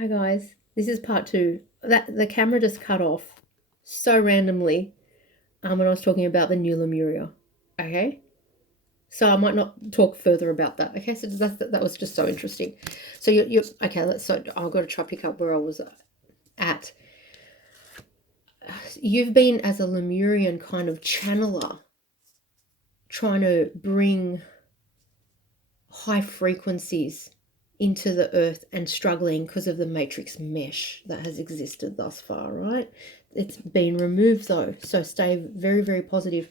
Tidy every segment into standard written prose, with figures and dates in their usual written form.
Hi guys, this is part two. That the camera just cut off so randomly when I was talking about the new Lemuria. Okay, so I might not talk further about that. Okay, so that was just so interesting. So you okay? I've got to try pick up where I was at. You've been as a Lemurian kind of channeler, trying to bring high frequencies into the earth and struggling because of the matrix mesh that has existed thus far, right? It's been removed though, so stay very, very positive.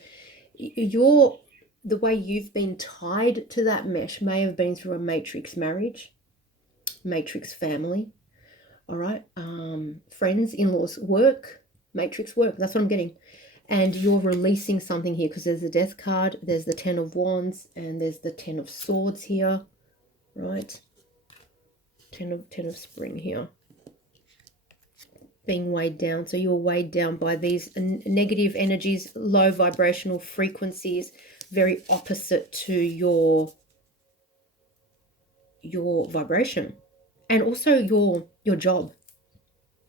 The way you've been tied to that mesh may have been through a matrix marriage, matrix family, all right, friends, in-laws, work, matrix work. That's what I'm getting. And you're releasing something here because there's the death card, there's the 10 of wands, and there's the 10 of swords here, right? 10 of spring here, being weighed down. So you're weighed down by these negative energies, low vibrational frequencies, very opposite to your vibration, and also your job.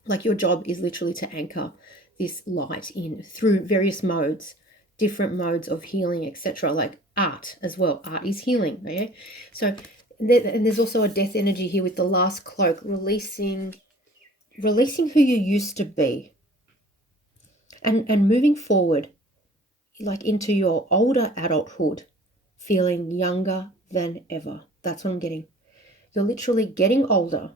Like your job is literally to anchor this light in through various modes, different modes of healing, etc. Like art as well. Art is healing. Okay, so and there's also a death energy here with the last cloak, releasing who you used to be, and moving forward, like into your older adulthood, feeling younger than ever. That's what I'm getting. You're literally getting older,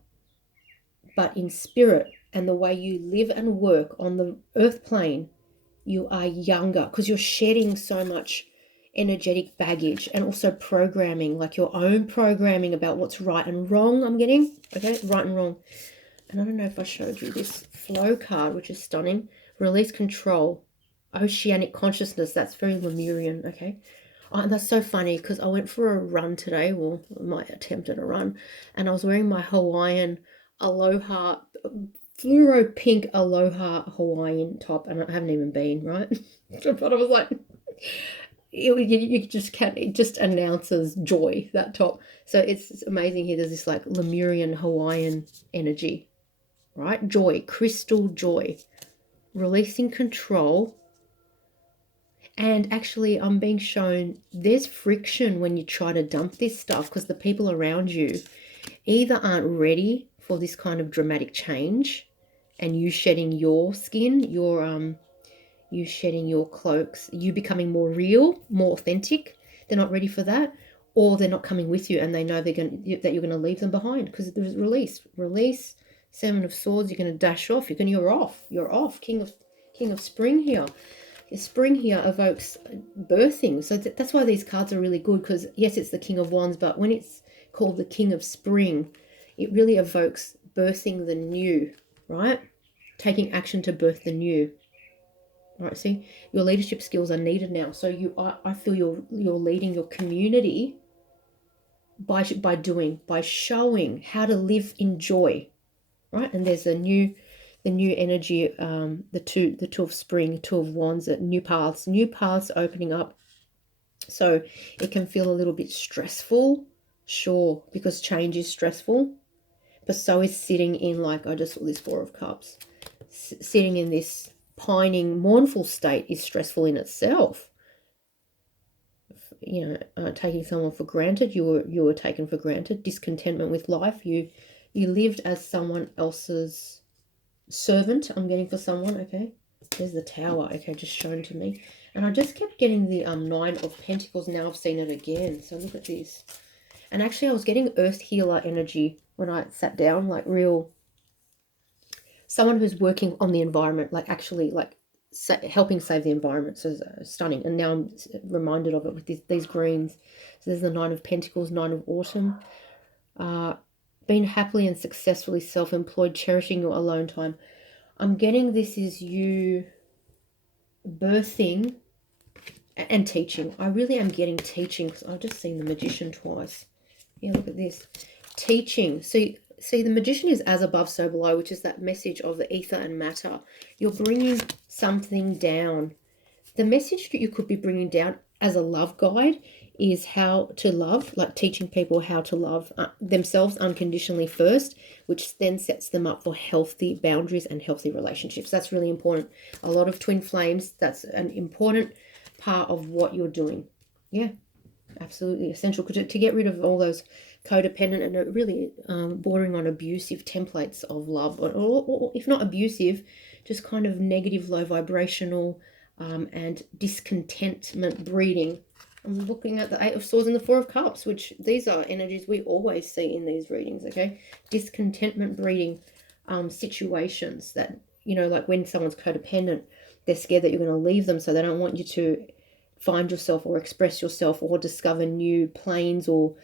but in spirit and the way you live and work on the earth plane, you are younger because you're shedding so much energetic baggage and also programming, like your own programming about what's right and wrong. I'm getting, okay, right and wrong. And I don't know if I showed you this flow card, which is stunning. Release control, oceanic consciousness. That's very Lemurian, okay? Oh, and that's so funny because I went for a run today. Well, my attempt at a run. And I was wearing my Hawaiian aloha, fluoro pink aloha Hawaiian top. And I haven't even been, right? But I was like, you just can't, it just announces joy, that top. So it's amazing here. There's this like Lemurian Hawaiian energy, right? Joy, crystal joy, releasing control. And actually, I'm being shown there's friction when you try to dump this stuff because the people around you either aren't ready for this kind of dramatic change, and you shedding your skin, you shedding your cloaks, you becoming more real, more authentic. They're not ready for that, or they're not coming with you, and they know that you're going to leave them behind because there's release. 7 of Swords. You're going to dash off. You're off. King of Spring here. Spring here evokes birthing, so that's why these cards are really good, because yes, it's the King of Wands, but when it's called the King of Spring, it really evokes birthing the new, right? Taking action to birth the new. All right, see, your leadership skills are needed now. So I feel you're leading your community by showing how to live in joy, right? And there's the new energy, the two of spring, 2 of wands, new paths opening up. So it can feel a little bit stressful, sure, because change is stressful, but so is sitting in, like I just saw this 4 of cups, sitting in this pining, mournful state is stressful in itself. Taking someone for granted, you were taken for granted, discontentment with life, you lived as someone else's servant. I'm getting for someone. Okay, there's the Tower. Okay, just shown to me, and I just kept getting the 9 of Pentacles. Now I've seen it again, so look at this. And actually I was getting earth healer energy when I sat down, like real someone who's working on the environment, like actually like helping save the environment. So stunning. And now I'm reminded of it with these greens. So there's the 9 of Pentacles, 9 of Autumn. Being happily and successfully self-employed, cherishing your alone time. I'm getting this is you birthing and teaching. I really am getting teaching, because I've just seen the Magician twice. Yeah, look at this. Teaching. See, the Magician is as above, so below, which is that message of the ether and matter. You're bringing something down. The message that you could be bringing down as a love guide is how to love, like teaching people how to love themselves unconditionally first, which then sets them up for healthy boundaries and healthy relationships. That's really important. A lot of twin flames, that's an important part of what you're doing. Yeah, absolutely essential to get rid of all those codependent and really bordering on abusive templates of love, or if not abusive, just kind of negative, low vibrational and discontentment breeding. I'm looking at the Eight of Swords and the Four of Cups, which these are energies we always see in these readings, okay? Discontentment breeding situations that, you know, like when someone's codependent, they're scared that you're going to leave them, so they don't want you to find yourself or express yourself or discover new planes or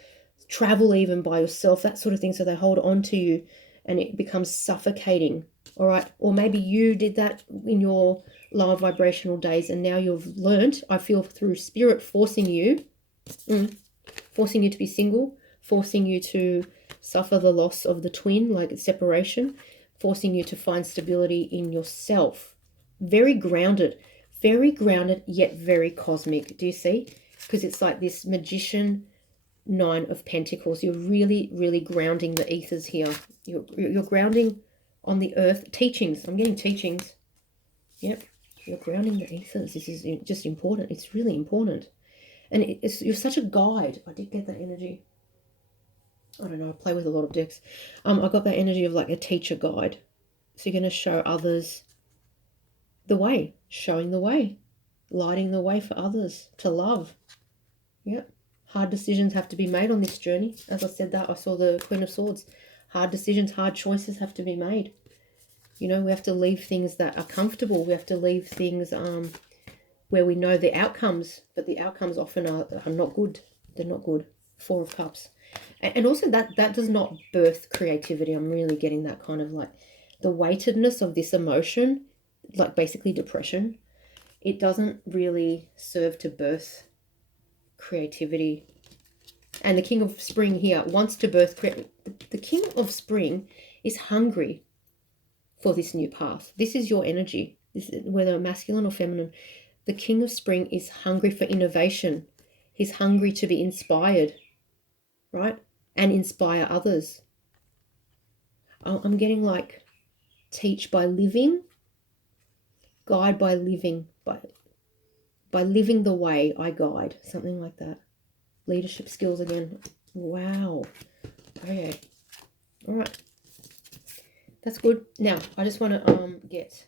travel even by yourself, that sort of thing. So they hold on to you and it becomes suffocating. All right. Or maybe you did that in your lower vibrational days and now you've learned, I feel through spirit forcing you to be single, forcing you to suffer the loss of the twin, like separation, forcing you to find stability in yourself. Very grounded, yet very cosmic. Do you see? Because it's like this magician Nine of Pentacles. You're really, really grounding the ethers here. You're grounding on the earth. Teachings. I'm getting teachings. Yep. You're grounding the ethers. This is just important. It's really important. And you're such a guide. I did get that energy. I don't know. I play with a lot of decks. I got that energy of like a teacher guide. So you're going to show others the way. Showing the way. Lighting the way for others to love. Yep. Hard decisions have to be made on this journey. As I said that, I saw the Queen of Swords. Hard decisions, hard choices have to be made. You know, we have to leave things that are comfortable. We have to leave things where we know the outcomes, but the outcomes often are not good. They're not good. Four of Cups. And also that does not birth creativity. I'm really getting that kind of like the weightedness of this emotion, like basically depression. It doesn't really serve to birth creativity. And the King of Spring here wants to birth the King of Spring is hungry for this new path. This is your energy. This is, whether masculine or feminine, the King of Spring is hungry for innovation. He's hungry to be inspired, right? And inspire others. I'm getting like teach by living, guide by living, by living the way I guide, something like that. Leadership skills again. Wow. Okay. All right. That's good. Now, I just want to get,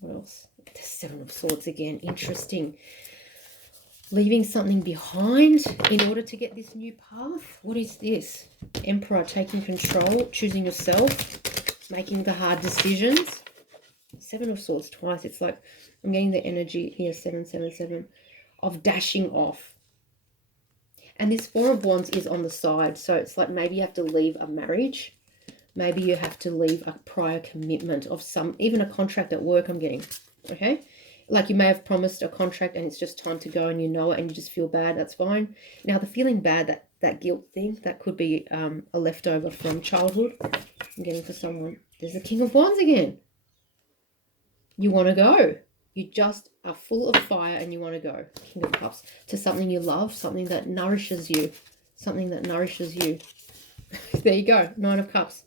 what else? The Seven of Swords again. Interesting. Leaving something behind in order to get this new path. What is this? Emperor, taking control, choosing yourself, making the hard decisions. Seven of Swords twice. It's like I'm getting the energy here, 777, of dashing off. And this Four of Wands is on the side. So it's like maybe you have to leave a marriage. Maybe you have to leave a prior commitment of even a contract at work I'm getting. Okay? Like you may have promised a contract and it's just time to go and you know it and you just feel bad. That's fine. Now the feeling bad, that guilt thing, that could be a leftover from childhood. I'm getting for someone. There's the King of Wands again. You want to go. You just are full of fire and you want to go. King of Cups. To something you love, something that nourishes you. Something that nourishes you. There you go. Nine of Cups.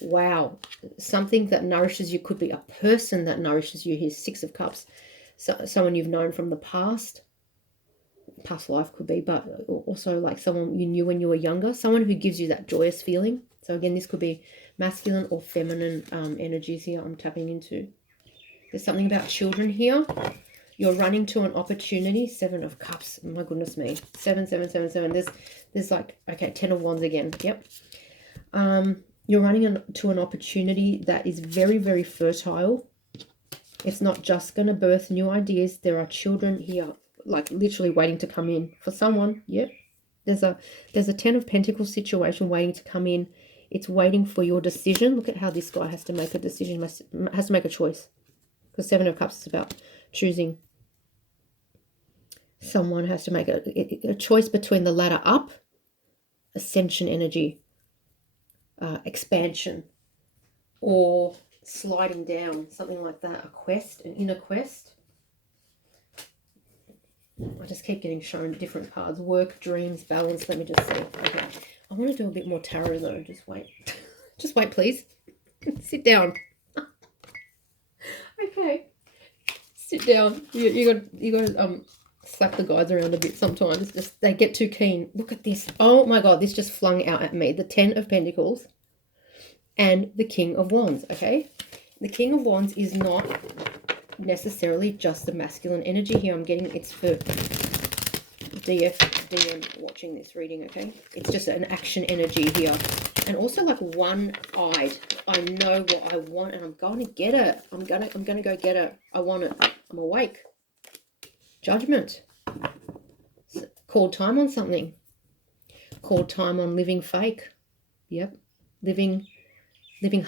Wow. Something that nourishes you could be a person that nourishes you. Here's Six of Cups. So, someone you've known from the past. Past life could be, but also like someone you knew when you were younger. Someone who gives you that joyous feeling. So again, this could be masculine or feminine energies here I'm tapping into. There's something about children here. You're running to an opportunity. Seven of Cups. My goodness me. 7. There's like, okay, 10 of Wands again. Yep. You're running to an opportunity that is very, very fertile. It's not just going to birth new ideas. There are children here, like literally waiting to come in for someone. Yep. There's a 10 of Pentacles situation waiting to come in. It's waiting for your decision. Look at how this guy has to make a decision, has to make a choice. Because Seven of Cups is about choosing. Someone has to make a choice between the ladder up, ascension energy, expansion, or sliding down, something like that. A quest, an inner quest. I just keep getting shown different cards. Work, dreams, balance. Let me just see. Okay. I want to do a bit more tarot though. Just wait. Just wait, please. Sit down. Okay. Sit down. You got to slap the guides around a bit sometimes. Just they get too keen. Look at this. Oh my god, this just flung out at me. The 10 of Pentacles and the King of Wands, okay? The King of Wands is not necessarily just the masculine energy here. I'm getting it's for DM watching this reading, okay? It's just an action energy here. And also like one-eyed. I know what I want and I'm going to get it. I'm gonna go get it. I want it. I'm awake. Judgment. Called time on something. Called time on living fake. Yep. Living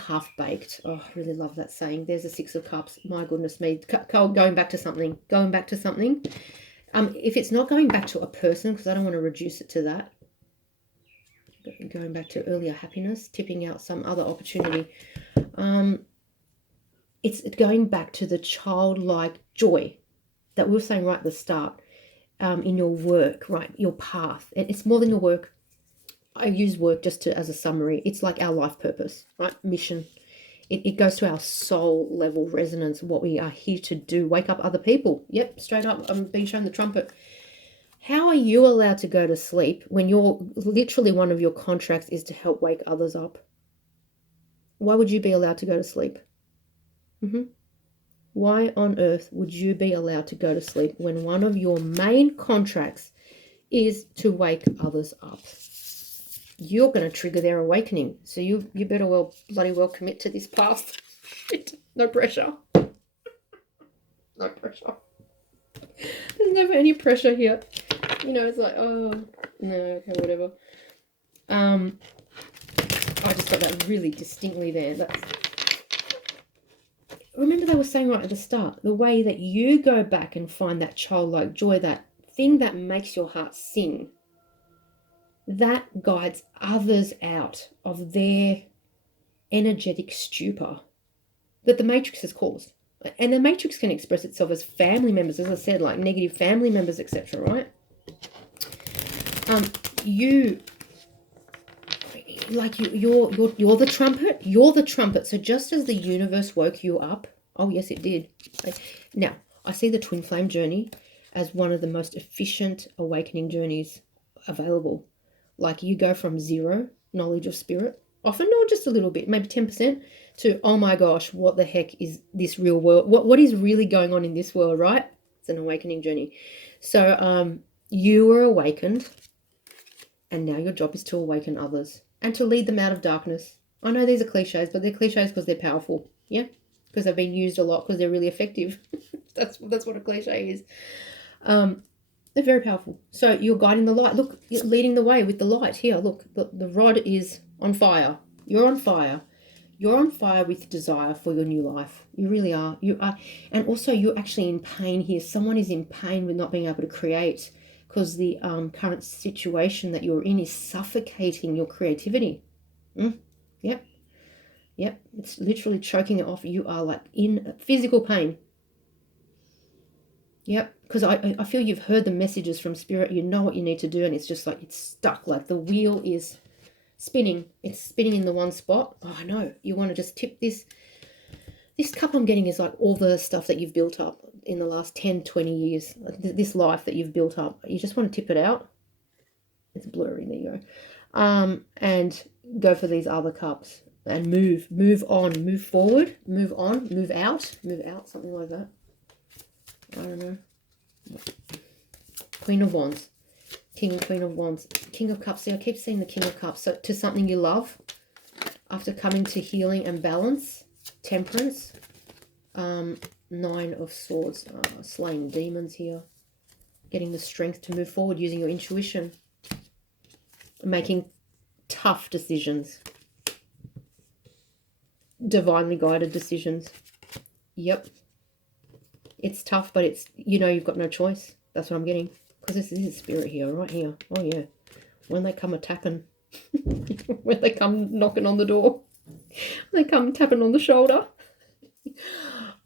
half-baked. Oh, I really love that saying. There's a 6 of Cups. My goodness me. Going back to something. Going back to something. If it's not going back to a person, because I don't want to reduce it to that. Going back to earlier happiness, tipping out some other opportunity. It's going back to the childlike joy that we were saying right at the start, in your work, right? Your path. It's more than your work. I use work just as a summary. It's like our life purpose, right? Mission. It goes to our soul level resonance, what we are here to do. Wake up other people. Yep, straight up. I'm being shown the trumpet. How are you allowed to go to sleep when you're literally one of your contracts is to help wake others up? Why would you be allowed to go to sleep? Why on earth would you be allowed to go to sleep when one of your main contracts is to wake others up? You're going to trigger their awakening. So you better bloody well commit to this path. No pressure. No pressure. There's never any pressure here. You know, it's like, oh, no, okay, whatever. I just got that really distinctly there. Remember they were saying right at the start, the way that you go back and find that childlike joy, that thing that makes your heart sing, that guides others out of their energetic stupor that the matrix has caused. And the matrix can express itself as family members, as I said, like negative family members, etc., right? You're the trumpet. You're the trumpet. So just as the universe woke you up, oh yes, it did. Now, I see the twin flame journey as one of the most efficient awakening journeys available. Like you go from zero knowledge of spirit, often not just a little bit, maybe 10%, to, oh my gosh, what the heck is this real world? What is really going on in this world, right? It's an awakening journey. So you were awakened, and now your job is to awaken others and to lead them out of darkness. I know these are cliches, but they're cliches because they're powerful. Yeah, because they've been used a lot because they're really effective. That's what a cliche is. They're very powerful. So you're guiding the light. Look, you're leading the way with the light here. Look, the rod is on fire. You're on fire. You're on fire with desire for your new life. You really are. You are. And also you're actually in pain here. Someone is in pain with not being able to create because the current situation that you're in is suffocating your creativity. Yep. It's literally choking it off. You are like in physical pain. Yep, because I feel you've heard the messages from spirit. You know what you need to do, and it's just like it's stuck. Like the wheel is spinning. It's spinning in the one spot. Oh, I know. You want to just tip this. This cup I'm getting is like all the stuff that you've built up in the last 10, 20 years. This life that you've built up. You just want to tip it out. It's blurry. There you go. And go for these other cups and move on, move forward, move on, move out, something like that. I don't know. Queen of Wands. King and Queen of Wands. King of Cups. See, I keep seeing the King of Cups. So to something you love. After coming to healing and balance. Temperance. 9 of Swords. Slaying demons here. Getting the strength to move forward using your intuition. Making tough decisions. Divinely guided decisions. Yep. It's tough, but it's, you've got no choice. That's what I'm getting. Because this is spirit here, right here. Oh, yeah. When they come attacking. When they come knocking on the door. They come tapping on the shoulder.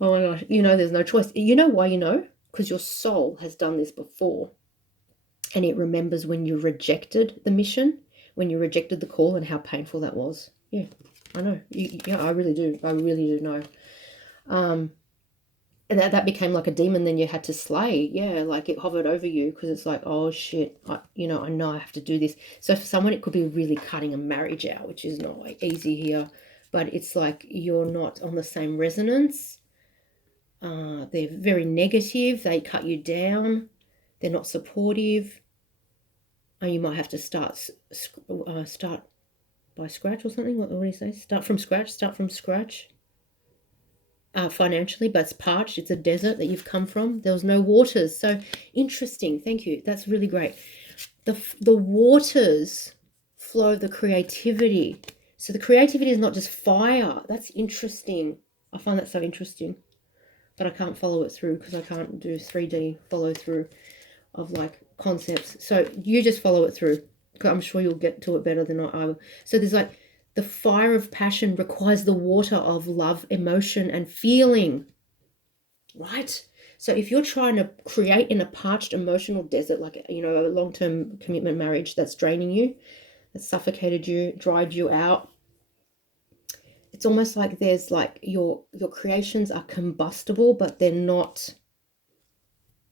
Oh, my gosh. There's no choice. You know why you know? because your soul has done this before, and it remembers when you rejected the mission, when you rejected the call, and how painful that was. Yeah, I know. Yeah, I really do. I really do know. And that became like a demon then you had to slay. Yeah, like it hovered over you because it's like, oh shit, I know I have to do this. So for someone, it could be really cutting a marriage out, which is not like easy here, but it's like you're not on the same resonance. They're very negative. They cut you down. They're not supportive. And you might have to start by scratch or something. What do you say? Start from scratch. Financially, but it's parched. It's a desert that you've come from. There was no waters. So interesting. Thank you. That's really great. The waters flow the creativity. So the creativity is not just fire. That's interesting. I find that so interesting. But I can't follow it through because I can't do 3D follow through of like concepts. So you just follow it through. I'm sure you'll get to it better than I will. So there's like, the fire of passion requires the water of love, emotion, and feeling, right? So if you're trying to create in a parched emotional desert, like, a long-term commitment marriage that's draining you, that's suffocated you, dried you out, it's almost like there's like your creations are combustible, but they're not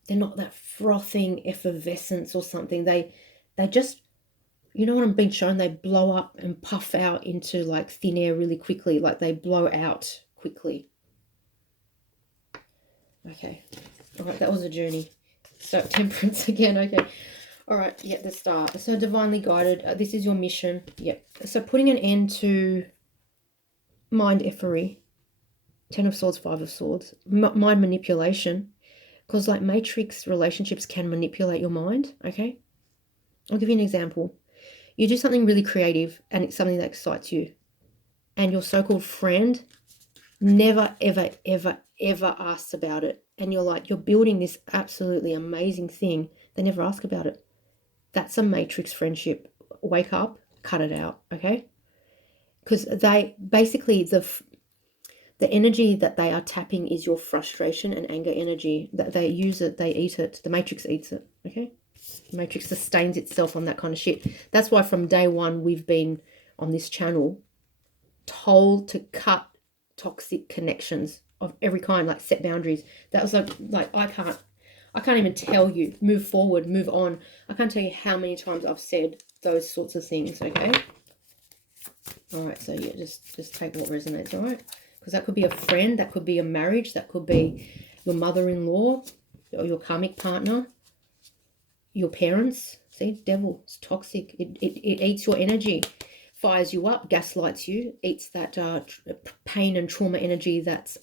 that frothing effervescence or something. They just, you know what I'm being shown? They blow up and puff out into like thin air really quickly. Like they blow out quickly. Okay. All right. That was a journey. So temperance again. Okay. All right. Yeah. The star. So divinely guided. This is your mission. Yep. So putting an end to mind effery. 10 of Swords, 5 of Swords. Mind manipulation. Because like matrix relationships can manipulate your mind. Okay. I'll give you an example. You do something really creative and it's something that excites you. And your so-called friend never, ever, ever, ever asks about it. And you're building this absolutely amazing thing. They never ask about it. That's a matrix friendship. Wake up, cut it out, okay? Because they basically, the energy that they are tapping is your frustration and anger energy. That they use it, they eat it. The matrix eats it, okay? The matrix sustains itself on that kind of shit. That's why from day one we've been on this channel told to cut toxic connections of every kind, like set boundaries. That was like I can't even tell you, move forward, move on. I can't tell you how many times I've said those sorts of things, okay? All right, so yeah, just take what resonates, all right? Because that could be a friend, that could be a marriage, that could be your mother-in-law or your karmic partner, your parents. See, devil, it's toxic. It eats your energy, fires you up, gaslights you, eats that pain and trauma energy that's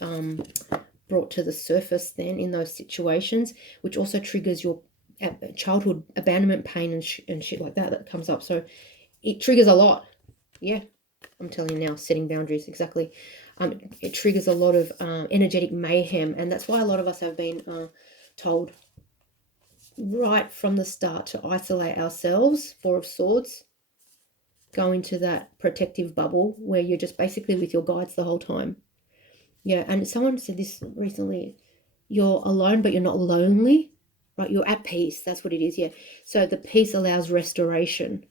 brought to the surface then in those situations, which also triggers your childhood abandonment pain and shit like that comes up. So it triggers a lot. Yeah, I'm telling you now, setting boundaries, exactly. It triggers a lot of energetic mayhem, and that's why a lot of us have been told right from the start to isolate ourselves. 4 of Swords. Go into that protective bubble where you're just basically with your guides the whole time. Yeah, and someone said this recently, you're alone but you're not lonely, right? You're at peace. That's what it is, yeah. So the peace allows restoration.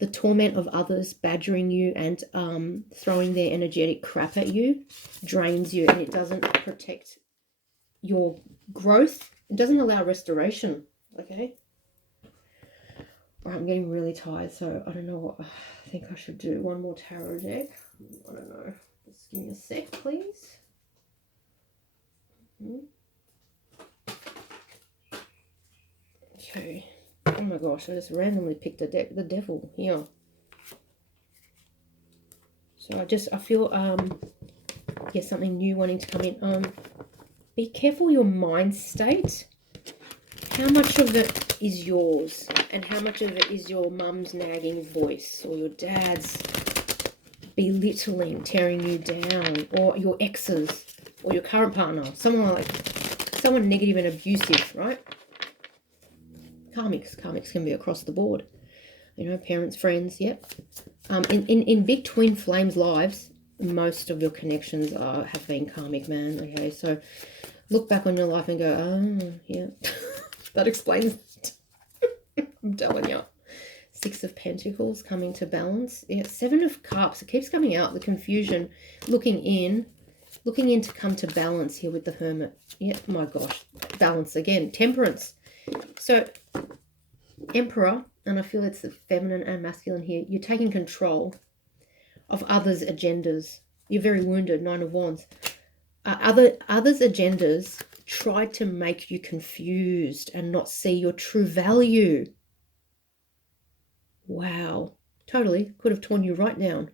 The torment of others badgering you and throwing their energetic crap at you drains you, and it doesn't protect your growth. It doesn't allow restoration, okay? Right, I'm getting really tired, so I don't know what I think I should do. One more tarot deck. I don't know. Just give me a sec, please. Okay. Oh my gosh, I just randomly picked a deck. The devil here. So I feel something new wanting to come in. Be careful your mind state. How much of it is yours, and how much of it is your mum's nagging voice or your dad's belittling, tearing you down, or your exes or your current partner, someone negative and abusive, right? Karmics can be across the board. Parents, friends, yep. In big twin flames lives, most of your connections have been karmic, man. Okay, so Look back on your life and go, oh, yeah, that explains it. I'm telling you. Six of Pentacles coming to balance. Yeah, Seven of Cups. It keeps coming out, the confusion. Looking in to come to balance here with the Hermit. Yeah, my gosh. Balance again. Temperance. So, Emperor, and I feel it's the feminine and masculine here. You're taking control of others' agendas. You're very wounded, Nine of Wands. Others' agendas try to make you confused and not see your true value. Wow. Totally. Could have torn you right down.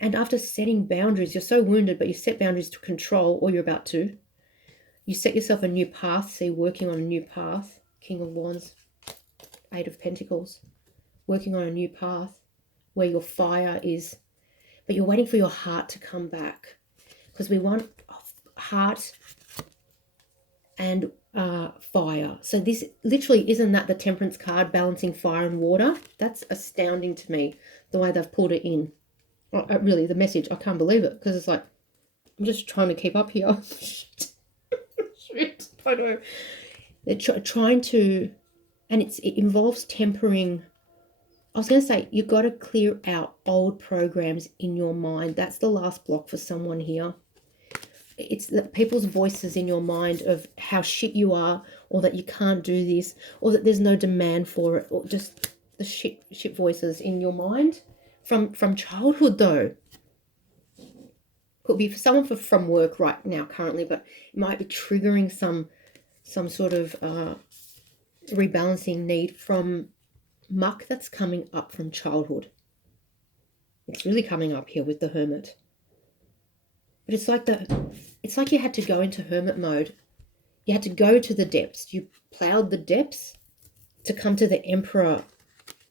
And after setting boundaries, you're so wounded, but you set boundaries to control, or you're about to. You set yourself a new path, so you're working on a new path. King of Wands, Eight of Pentacles. Working on a new path where your fire is, but you're waiting for your heart to come back. Because we want heart and fire. So this literally, isn't that the Temperance card, balancing fire and water? That's astounding to me, the way they've pulled it in. Really, the message, I can't believe it, because it's like, I'm just trying to keep up here. Shit, I know. They're trying to, and it involves tempering. I was going to say, you've got to clear out old programs in your mind. That's the last block for someone here. It's the people's voices in your mind of how shit you are, or that you can't do this, or that there's no demand for it, or just the shit voices in your mind from childhood, though. Could be for someone from work right now currently, but it might be triggering some sort of rebalancing need from muck that's coming up from childhood. It's really coming up here with the Hermit. But it's like you had to go into hermit mode. You had to go to the depths. You plowed the depths to come to the Emperor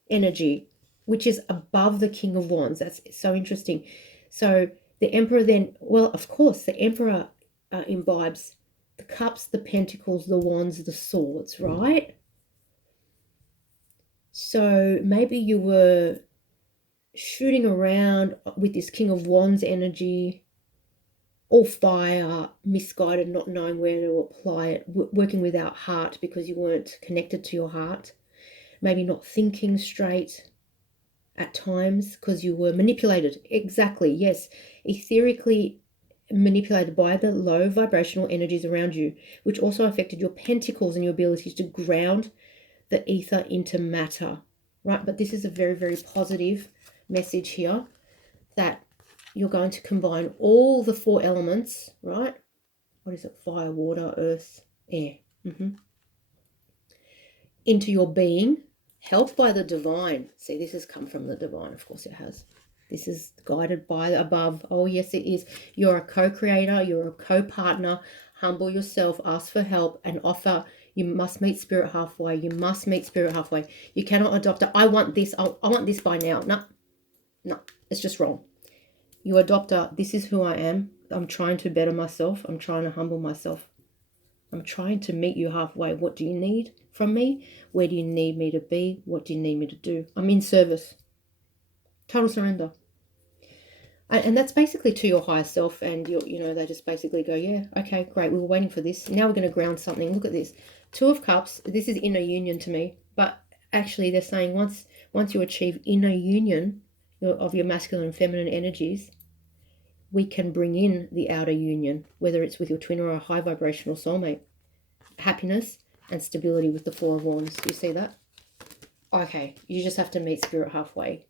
energy, which is above the King of Wands. That's so interesting. So the Emperor then, well, of course, the Emperor imbibes the cups, the pentacles, the wands, the swords, right? So maybe you were shooting around with this King of Wands energy, all fire, misguided, not knowing where to apply it, working without heart because you weren't connected to your heart, maybe not thinking straight at times because you were manipulated. Exactly, yes, etherically manipulated by the low vibrational energies around you, which also affected your pentacles and your abilities to ground the ether into matter, right? But this is a very, very positive message here, that you're going to combine all the four elements, right? What is it? Fire, water, earth, air. Into your being, helped by the divine. See, this has come from the divine. Of course it has. This is guided by above. Oh, yes, it is. You're a co-creator. You're a co-partner. Humble yourself. Ask for help and offer. You must meet spirit halfway. You must meet spirit halfway. You cannot adopt it. I want this. I want this by now. No, it's just wrong. You adopt a, this is who I am. I'm trying to better myself. I'm trying to humble myself. I'm trying to meet you halfway. What do you need from me? Where do you need me to be? What do you need me to do? I'm in service. Total surrender. And that's basically to your higher self, and they just basically go, yeah, okay, great, we were waiting for this. Now we're going to ground something. Look at this. Two of Cups. This is inner union to me, but actually they're saying once you achieve inner union of your masculine and feminine energies, we can bring in the outer union, whether it's with your twin or a high vibrational soulmate. Happiness and stability with the Four of Wands. Do you see that? Okay, you just have to meet spirit halfway.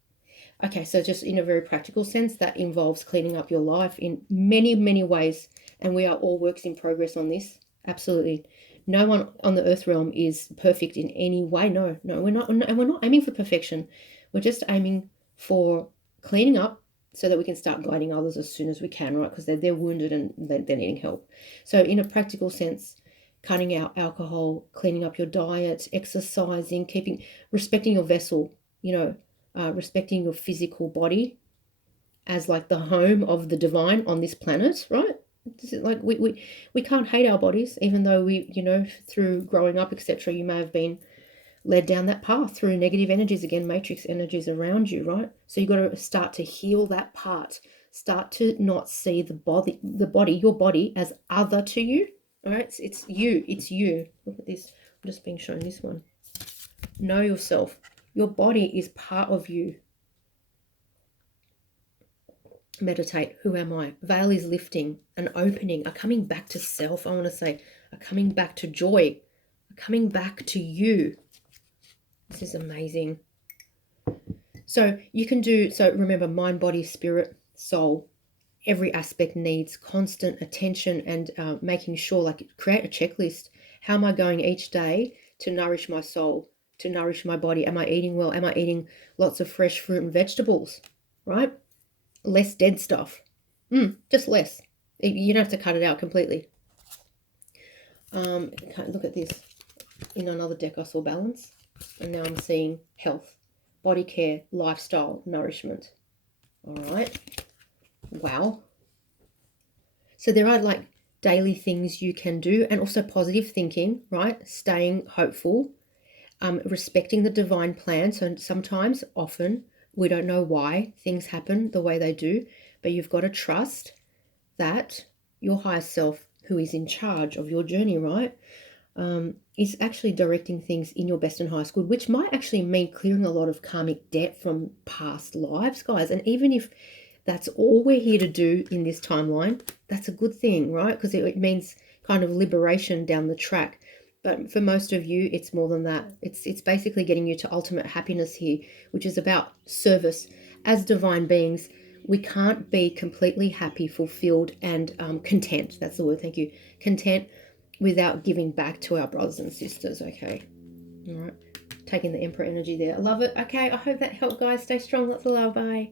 Okay, so just in a very practical sense, that involves cleaning up your life in many, many ways. And we are all works in progress on this. Absolutely. No one on the earth realm is perfect in any way. No, we're not. And we're not aiming for perfection. We're just aiming for cleaning up so that we can start guiding others as soon as we can, right? Because they're wounded and they're needing help. So in a practical sense, cutting out alcohol, cleaning up your diet, exercising, respecting your vessel, respecting your physical body as like the home of the divine on this planet, right? This is like we can't hate our bodies, even though we, through growing up, etc., you may have been led down that path through negative energies, again, matrix energies around you, right? So you've got to start to heal that part. Start to not see the body, your body, as other to you. All right, it's you. It's you. Look at this. I'm just being shown this one. Know yourself. Your body is part of you. Meditate. Who am I? Veil is lifting, an opening, a coming back to self. I want to say a coming back to joy, a coming back to you. This is amazing. So you can do, so remember, mind, body, spirit, soul, every aspect needs constant attention and making sure, like, create a checklist. How am I going each day to nourish my soul, to nourish my body? Am I eating well? Am I eating lots of fresh fruit and vegetables, right? Less dead stuff. Just less. You don't have to cut it out completely. Look at this. In another deck I saw balance, and now I'm seeing health, body care, lifestyle, nourishment. All right. Wow. So there are like daily things you can do, and also positive thinking, right? Staying hopeful, respecting the divine plan. So sometimes, often, we don't know why things happen the way they do, but you've got to trust that your higher self, who is in charge of your journey, right, is actually directing things in your best and highest good, which might actually mean clearing a lot of karmic debt from past lives, guys. And even if that's all we're here to do in this timeline, that's a good thing, right? Because it means kind of liberation down the track. But for most of you, it's more than that. It's basically getting you to ultimate happiness here, which is about service. As divine beings, we can't be completely happy, fulfilled, and content. That's the word, thank you. Content without giving back to our brothers and sisters, okay? All right. Taking the Emperor energy there. I love it. Okay, I hope that helped, guys. Stay strong. Lots of love. Bye.